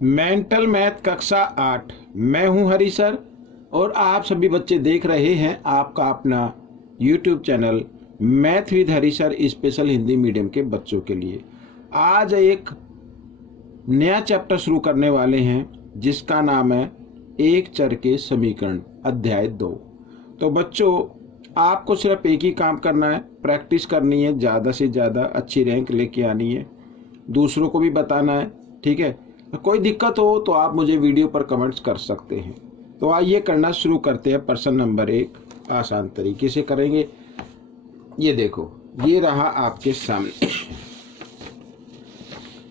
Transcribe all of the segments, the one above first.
Mental math कक्षा 8। मैं हूं हरी सर और आप सभी बच्चे देख रहे हैं आपका अपना YouTube channel math with Hari sir special Hindi medium के बच्चों के लिए। आज एक नया चैप्टर शुरू करने वाले हैं जिसका नाम है एक चर के समीकरण अध्याय 2। तो बच्चों आपको सिर्फ एक ही काम करना है, प्रैक्टिस करनी है, ज़्यादा से ज़्यादा अच्छी रैंक लेके आनी है, दूसरों को भी बताना है। ठीक है, कोई दिक्कत हो तो आप मुझे वीडियो पर कमेंट्स कर सकते हैं। तो आइए करना शुरू करते हैं। प्रश्न नंबर 1 आसान तरीके से करेंगे। ये देखो, ये रहा आपके सामने।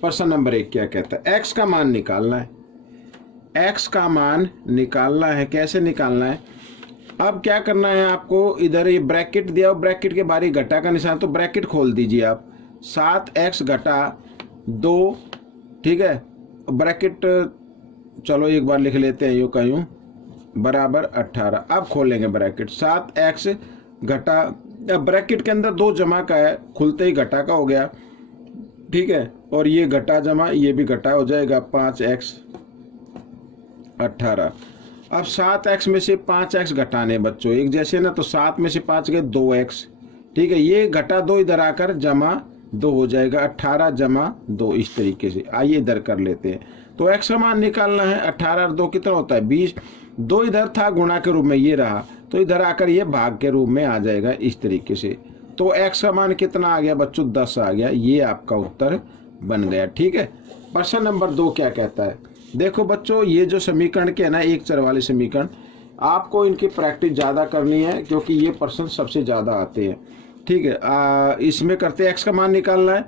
प्रश्न नंबर 1 क्या कहता है? x का मान निकालना है। x का मान निकालना है। कैसे निकालना है? अब क्या करना है आपको, इधर ये ब्रैकेट दिया, ब्रैकेट के बाहर घटा का निशान, तो ब्रैकेट खोल दीजिए आप। 7x घटा 2, ठीक है, ब्रैकेट चलो एक बार लिख लेते हैं, यूँ का यूँ, बराबर 18। अब खोलेंगे ब्रैकेट। 7x घटा, ब्रैकेट के अंदर 2 जमा का है, खुलते ही घटा का हो गया, ठीक है, और ये घटा जमा, ये भी घटा हो जाएगा, 5x 18। अब 7x में से 5x घटाने बच्चों एक जैसे ना, तो 7 में से 5 गए 2x, ठीक है, ये घटा 2 इधर आकर जमा 2 हो जाएगा, 18 जमा 2, इस तरीके से। आइए इधर कर लेते हैं। तो x का मान निकालना है। 18 और 2 कितना होता है? 20। 2 इधर था गुणा के रूप में, ये रहा, तो इधर आकर ये भाग के रूप में आ जाएगा, इस तरीके से। तो x का मान कितना आ गया बच्चों? 10 आ गया। ये आपका उत्तर बन गया। ठीक है। प्रश्न नंबर 2 क्या कहता है? देखो बच्चों, ये जो समीकरण के है ना, एक चर वाले समीकरण, आपको इनकी प्रैक्टिस ज़्यादा करनी है क्योंकि ये प्रश्न सबसे ज़्यादा आते हैं। ठीक है, इसमें करते हैं x का मान निकालना है,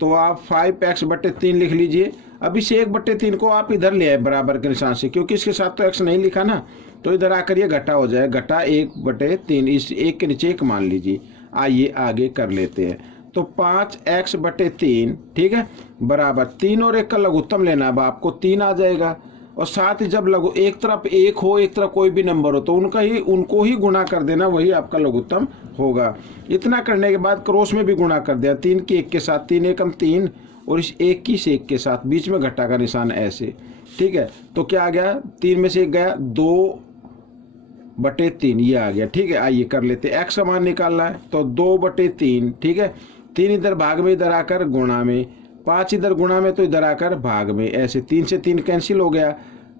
तो आप 5x/3 लिख लीजिए। अब इस 1/3 को आप इधर ले आए बराबर के निशान से, क्योंकि इसके साथ तो x नहीं लिखा ना, तो इधर आकर ये घटा हो जाए, घटा 1/3, इस 1 के नीचे 1 मान लीजिए। आइए आगे कर लेते हैं। तो 5x/3, ठीक है, बराबर 3 और 1 का लघुत्तम लेना। अब आपको 3 आ जाएगा, और साथ ही जब लघु एक तरफ 1 हो, एक तरफ कोई भी नंबर हो, तो उनको ही गुणा कर देना, वही आपका लघुत्तम होगा। इतना करने के बाद क्रॉस में भी गुणा कर दिया, 3 की 1 के साथ, 3 एकम 3, और इस 1 की से 1 के साथ, बीच में घटा का निशान ऐसे। ठीक है, तो क्या आ गया? 3 में से 1 गया, 2/3 ये आ गया। ठीक है, आइए कर लेते हैं। x का मान निकालना है, तो 2/3, ठीक है, 3 इधर भाग में, इधर आकर गुणा में, 5 इधर गुणा में, तो इधर आकर भाग में, ऐसे 3 से 3 कैंसिल हो गया।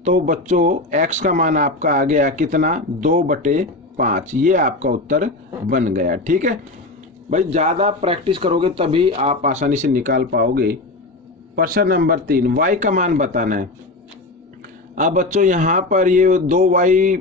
तो बच्चों x का मान आपका आ गया कितना? 2/5। ये आपका उत्तर बन गया। ठीक है भाई, ज़्यादा प्रैक्टिस करोगे तभी आप आसानी से निकाल पाओगे। प्रश्न नंबर 3, y का मान बताना है। अब बच्चों यहाँ पर ये 2y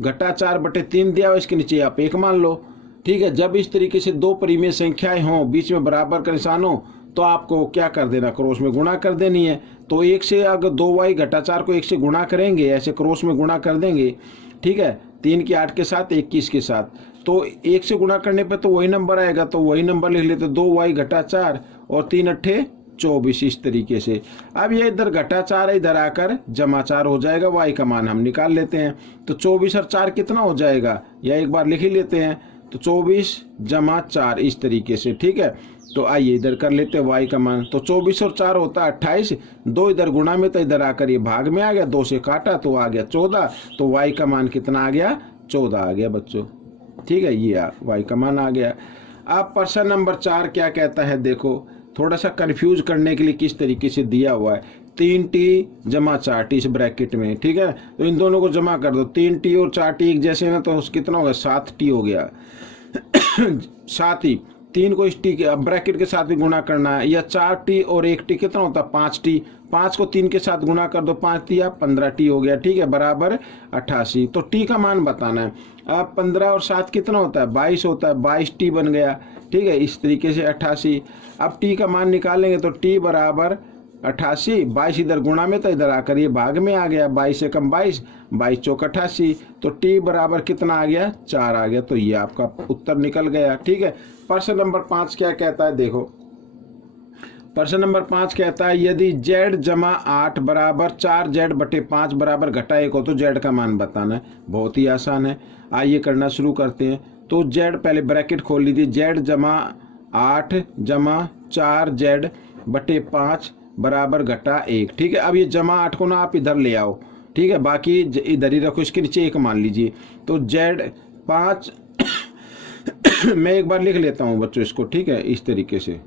घटा 4/3 दिया हुआ, इसके नीचे आप 1 मान लो। ठीक है, जब इस तरीके से 2 परिमेय संख्याएं हों, बीच में बराबर का निशान हो, तो आपको क्या कर देना? क्रॉस में गुणा कर देनी है। तो 1 से अगर 2y घटा 4 को 1 से गुणा करेंगे, ऐसे क्रॉस में गुणा कर देंगे। ठीक है, 3 की 8 के साथ, 21 के साथ, तो 1 से गुणा करने पर तो वही नंबर आएगा, तो वही नंबर लिख लेते, 2y घटा 4 और 3 अट्ठे 24, इस तरीके से। अब ये इधर घटा 4 है, इधर आकर जमा 4 हो जाएगा। y का मान हम निकाल लेते हैं, तो 24 और 4 कितना हो जाएगा, या एक बार लिख ही लेते हैं, तो 24 जमा 4, इस तरीके से। ठीक है, तो आइए इधर कर लेते हैं y का मान। तो 24 और 4 होता है 28, 2 इधर गुणा में, तो इधर आकर ये भाग में आ गया, 2 से काटा तो आ गया 14। तो y का मान कितना आ गया? 14 आ गया बच्चों। ठीक है, ये y का मान आ गया। अब प्रश्न नंबर 4 क्या कहता है? देखो, थोड़ा सा कंफ्यूज करने के लिए किस तरीके से दिया हुआ है। 3t जमा 4t इस ब्रैकेट में, ठीक है, तो इन दोनों को जमा कर दो। 3t और 4t एक जैसे ना, तो कितना हो गया? 7t हो गया। साथ ही 3 को इस t के ब्रैकेट के साथ भी गुणा करना है, या 4t और 1t कितना होता है? 5t। 5 को 3 के साथ गुणा कर दो, 5 या 15t हो गया। ठीक है, बराबर 88। तो t का मान बताना है। अब 15 और 7 कितना होता है? 22 होता है, 22t बन गया। ठीक है, इस तरीके से 88। अब t का मान निकालेंगे, तो t बराबर 88, 22 इधर गुणा में, तो इधर आकर ये भाग में आ गया, 22 से कम 22, 22 चौक 88, तो t बराबर कितना आ गया? 4 आ गया। तो ये आपका उत्तर निकल गया। ठीक है, प्रश्न नंबर 5 क्या कहता है? देखो, प्रश्न नंबर 5 कहता है, यदि z जमा 8 बराबर 4z/5 बराबर घटा 1 हो, तो z का मान बताना है। बहुत ही आसान है, आइए करना शुरू करते हैं। तो z, पहले ब्रैकेट खोल लीजिए, z जमा 8 जमा 4z/5 बराबर घटा 1। ठीक है, अब ये जमा 8 को ना आप इधर ले आओ, ठीक है, बाकी इधर ही रखो, इसके नीचे 1 मान लीजिए। तो Z5 मैं एक बार लिख लेता हूँ बच्चों इसको, ठीक है, इस तरीके से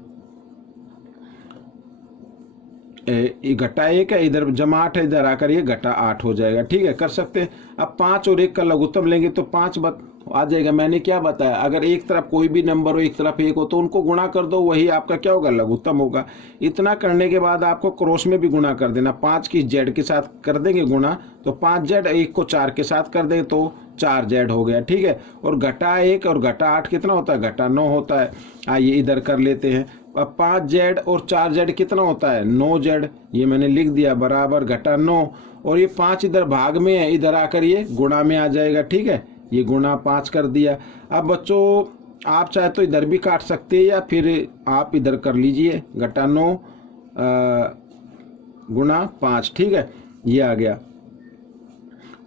घटा 1 है, इधर जमा 8 है, इधर आकर ये घटा 8 हो जाएगा। ठीक है, कर सकते हैं। अब 5 और 1 का लघुत्तम लेंगे तो 5 आ जाएगा। मैंने क्या बताया, अगर एक तरफ कोई भी नंबर हो, एक तरफ 1 हो, तो उनको गुणा कर दो, वही आपका क्या होगा, लघुत्तम होगा। इतना करने के बाद आपको क्रॉस में भी गुणा कर देना। 5 की Z के साथ कर देंगे गुणा, तो 5Z, 1 को 4 के साथ कर देंगे तो 4Z हो गया। ठीक है, और घटा 1 और घटा 8 कितना होता है, घटा 9 होता है। आइए इधर कर लेते हैं। अब 5Z और 4Z कितना होता है, 9Z, ये मैंने लिख दिया, बराबर घटा 9। और ये 5 इधर भाग में है, इधर आकर ये गुणा में आ जाएगा। ठीक है, ये गुणा 5 कर दिया। अब बच्चों आप चाहे तो इधर भी काट सकते हैं या फिर आप इधर कर लीजिए, घटा 9 गुणा 5। ठीक है, ये आ गया।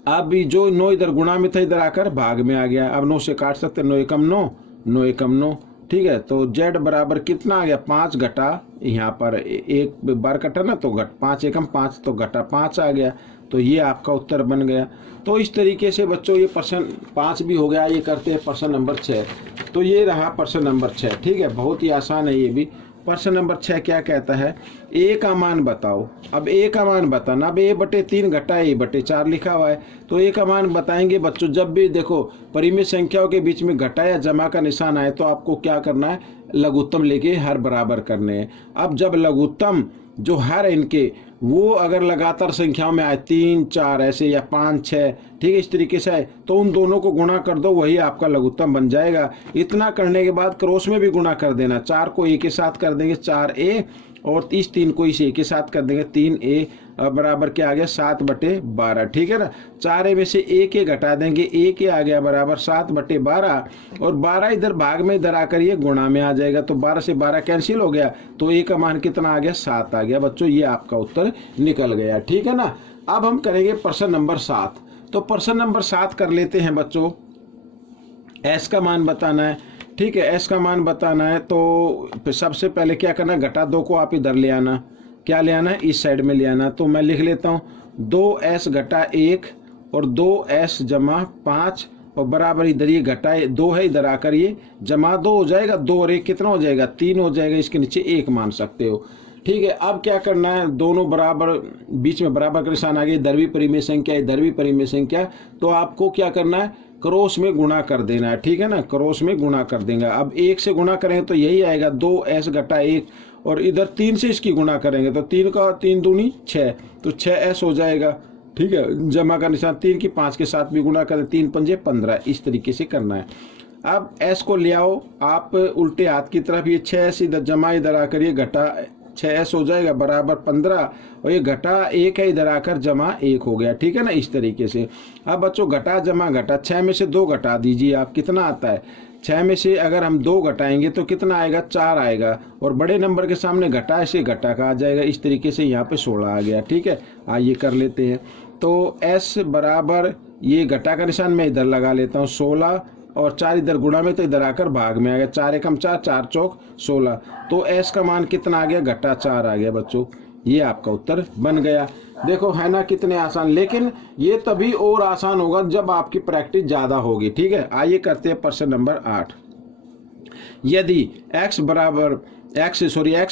अब जो 9 इधर गुणा में था, इधर आकर भाग में आ गया। अब 9 से काट सकते, 9 एकम 9, 9 एकम 9। ठीक है, तो Z बराबर कितना आ गया, 5 घटा, यहाँ पर एक बार कटा ना, तो 5 एकम 5, तो घटा 5 आ गया। तो ये आपका उत्तर बन गया। तो इस तरीके से बच्चों ये प्रश्न 5 भी हो गया। ये करते हैं प्रश्न नंबर 6। तो ये रहा प्रश्न नंबर 6। ठीक है, बहुत ही आसान है ये भी। प्रश्न नंबर 6 क्या कहता है, A का मान बताओ। अब A का मान बताना, अब A/3 घटा A/4 लिखा हुआ है, तो A का मान बताएंगे बच्चों। जब भी देखो परिमेय संख्याओं के बीच में घटा या जमा का निशान आए तो आपको क्या करना है, लघुत्तम लेके हर बराबर करने हैं। अब जब लघुत्तम जो हर इनके वो अगर लगातार संख्याओं में आए, 3 4 ऐसे या 5 6, ठीक है, इस तरीके से आए, तो उन दोनों को गुणा कर दो, वही आपका लघुत्तम बन जाएगा। इतना करने के बाद क्रॉस में भी गुणा कर देना। 4 को A के साथ कर देंगे 4A, और इस 3 को इस A के साथ कर देंगे 3A, बराबर क्या आ गया, 7/12। ठीक है ना, 4A में से A के घटा देंगे, A के आ गया बराबर 7/12, और 12 इधर भाग में, इधर आकर ये गुणा में आ जाएगा। तो 12 से 12 कैंसिल हो गया, तो A का मान कितना आ गया, 7 आ गया। बच्चों ये आपका उत्तर निकल गया। ठीक है ना। अब हम करेंगे प्रश्न नंबर 7। तो प्रश्न नंबर 7 कर लेते हैं बच्चों। S का मान बताना है। ठीक है, S का मान बताना है तो सबसे पहले क्या करना है, घटा 2 को आप इधर ले आना। क्या ले आना है, इस साइड में ले आना। तो मैं लिख लेता हूँ 2S घटा 1 और 2S जमा 5, और बराबर इधर ये घटा 2 है, इधर आकर ये जमा 2 हो जाएगा। 2 और 1 कितना हो जाएगा, 3 हो जाएगा। इसके नीचे 1 मान सकते हो। ठीक है, अब क्या करना है, दोनों बराबर, बीच में बराबर का निशान आ गया, इधर भी परिमेय संख्या, इधर भी परिमेय संख्या, तो आपको क्या करना है, क्रॉस में गुणा कर देना है। ठीक है ना, क्रॉस में गुणा कर देंगे। अब 1 से गुणा करेंगे तो यही आएगा 2S घटा 1, और इधर 3 से इसकी गुणा करेंगे तो 3 का 3 दूनी 6, तो 6S हो जाएगा। ठीक है, जमा का निशान 3 की 5 के साथ भी गुणा करें, 3 पंजे 15, इस तरीके से करना है। अब S को ले आओ आप उल्टे हाथ की तरफ, ये 6S इधर जमा, इधर आकर ये घटा 6S हो जाएगा बराबर 15, और ये घटा 1 है, इधर आकर जमा 1 हो गया। ठीक है ना, इस तरीके से। अब बच्चों घटा जमा घटा, 6 में से 2 घटा दीजिए आप, कितना आता है, 6 में से अगर हम 2 घटाएंगे तो कितना आएगा, 4 आएगा, और बड़े नंबर के सामने घटा ऐसे घटा का आ जाएगा। इस तरीके से यहाँ पे 16 आ गया। ठीक है, आइए कर लेते हैं। तो S बराबर ये घटा का निशान मैं इधर लगा लेता हूँ 16, और 4 इधर गुणा में, तो इधर आकर भाग में आ गया। 4 एकम 4, 4 चौक 16, तो S का मान कितना आ गया, घटा 4 आ गया। बच्चों ये आपका उत्तर बन गया। देखो है ना कितने आसान, लेकिन ये तभी और आसान होगा जब आपकी प्रैक्टिस ज्यादा होगी। ठीक है, आइए करते हैं प्रश्न नंबर 8। यदि x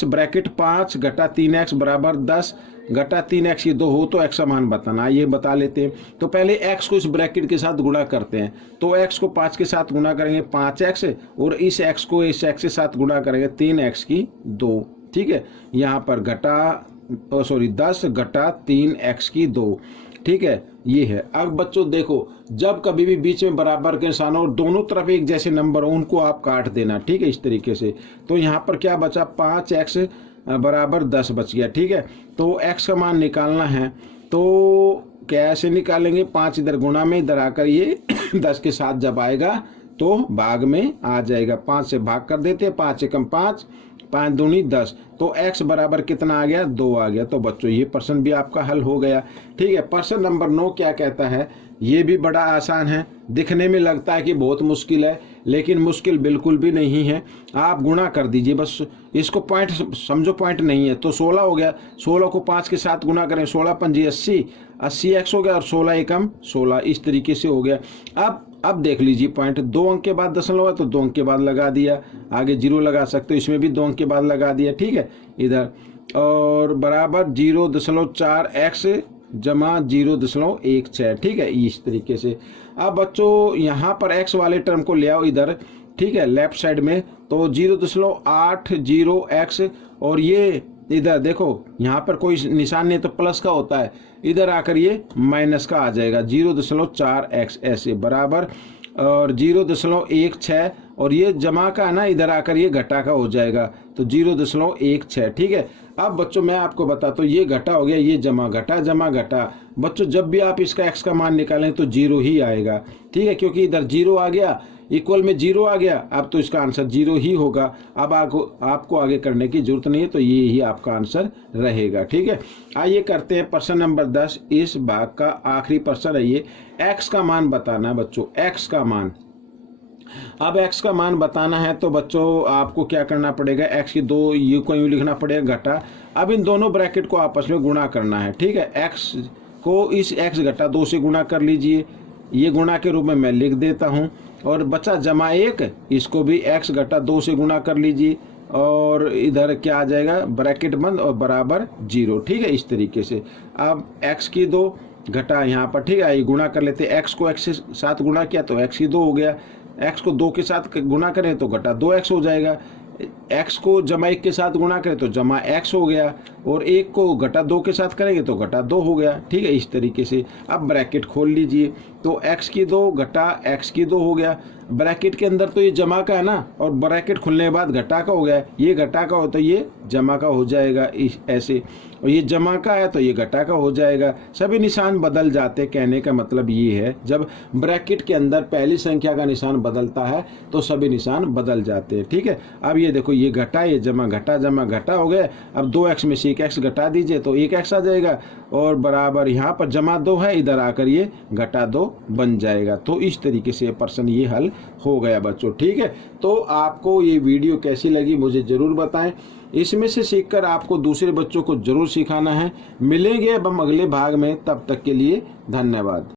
ब्रैकेट 5 घटा 3x बराबर 10 घटा 3x ये 2 हो तो x का मान बताना। ये बता लेते हैं। तो पहले x को इस ब्रैकेट के साथ गुणा करते हैं, तो x को 5 के साथ गुणा करेंगे 5x, और इस x को इस x के साथ गुणा करेंगे 3x की 2। ठीक है, यहाँ पर 10 घटा 3x की 2। ठीक है, ये है। अब बच्चों देखो, जब कभी भी बीच में बराबर के निशान हो, दोनों तरफ एक जैसे नंबर हो, उनको आप काट देना। ठीक है, इस तरीके से। तो यहाँ पर क्या बचा, 5x बराबर 10 बच गया। ठीक है, तो x का मान निकालना है, तो कैसे निकालेंगे, 5 इधर गुणा में, इधर आकर ये 10 के साथ जब आएगा तो भाग में आ जाएगा। 5 से भाग कर देते हैं, 5 एकम 5, 5 दूनी 10, तो x बराबर कितना आ गया, 2 आ गया। तो बच्चों ये प्रश्न भी आपका हल हो गया। ठीक है, प्रश्न नंबर 9 क्या कहता है, ये भी बड़ा आसान है। दिखने में लगता है कि बहुत मुश्किल है, लेकिन मुश्किल बिल्कुल भी नहीं है। आप गुणा कर दीजिए बस, इसको पॉइंट समझो, पॉइंट नहीं है तो 16 हो गया। 16 को 5 के साथ गुना करें, 16 पंजी 80, 80 x हो गया और 16 एकम 16, इस तरीके से हो गया। अब देख लीजिए पॉइंट, 2 अंक के बाद दशमलव है तो 2 अंक के बाद लगा दिया, आगे 0 लगा सकते हो, इसमें भी 2 अंक के बाद लगा दिया, ठीक है इधर, और बराबर 0.4x जमा 0.16, ठीक है इस तरीके से। अब बच्चों यहाँ पर x वाले टर्म को ले आओ इधर, ठीक है लेफ्ट साइड में, तो 0.80x और ये इधर देखो यहाँ पर कोई निशान नहीं तो प्लस का होता है, इधर आकर ये माइनस का आ जाएगा 0.4x ऐसे बराबर, और 0.16 और ये जमा का है ना, इधर आकर ये घटा का हो जाएगा तो 0.16, ठीक है। अब बच्चों मैं आपको बताता हूँ, ये घटा हो गया, ये जमा घटा। बच्चों जब भी आप इसका x का मान निकालें तो 0 ही आएगा, ठीक है, क्योंकि इधर 0 आ गया, इक्वल में 0 आ गया, अब तो इसका आंसर 0 ही होगा। अब आपको आगे करने की जरूरत नहीं है, तो ये ही आपका आंसर रहेगा, ठीक है। आइए करते हैं प्रश्न नंबर 10, इस भाग का आखिरी प्रश्न है ये, x का मान बताना है बच्चों, x का मान। अब x का मान बताना है तो बच्चों आपको क्या करना पड़ेगा, x की 2 u को यूं लिखना पड़ेगा घटा, अब इन दोनों ब्रैकेट को आपस में गुणा करना है, ठीक है। x को इस x घटा 2 से गुणा कर लीजिए, ये गुणा के रूप में मैं लिख देता हूँ, और बचा जमा 1, इसको भी x घटा 2 से गुणा कर लीजिए, और इधर क्या आ जाएगा ब्रैकेट बंद और बराबर 0, ठीक है इस तरीके से। अब x की 2 घटा यहाँ पर, ठीक है, ये गुणा कर लेते हैं, x को x के साथ गुणा किया तो x की 2 हो गया, x को 2 के साथ गुणा करें तो घटा 2x हो जाएगा, x को जमा 1 के साथ गुणा करें तो जमा x हो गया, और 1 को घटा 2 के साथ करेंगे तो घटा 2 हो गया, ठीक है इस तरीके से। अब ब्रैकेट खोल लीजिए, तो x की 2 घटा x की 2 हो गया, ब्रैकेट के अंदर तो ये जमा का है ना, और ब्रैकेट खुलने के बाद घटा का हो गया, ये घटा का हो तो ये जमा का हो जाएगा इस ऐसे, और ये जमा का है तो ये घटा का हो जाएगा। सभी निशान बदल जाते, कहने का मतलब ये है जब ब्रैकेट के अंदर पहली संख्या का निशान बदलता है तो सभी निशान बदल जाते हैं, ठीक है। अब ये देखो, ये घटा, ये जमा घटा हो गया। अब 2x में से 1x घटा दीजिए तो 1x आ जाएगा, और बराबर यहाँ पर जमा 2 है, इधर आकर ये घटा 2 बन जाएगा। तो इस तरीके से प्रश्न ये हल हो गया बच्चों, ठीक है। तो आपको ये वीडियो कैसी लगी मुझे जरूर बताएं, इसमें से सीखकर आपको दूसरे बच्चों को जरूर सिखाना है। मिलेंगे अब हम अगले भाग में, तब तक के लिए धन्यवाद।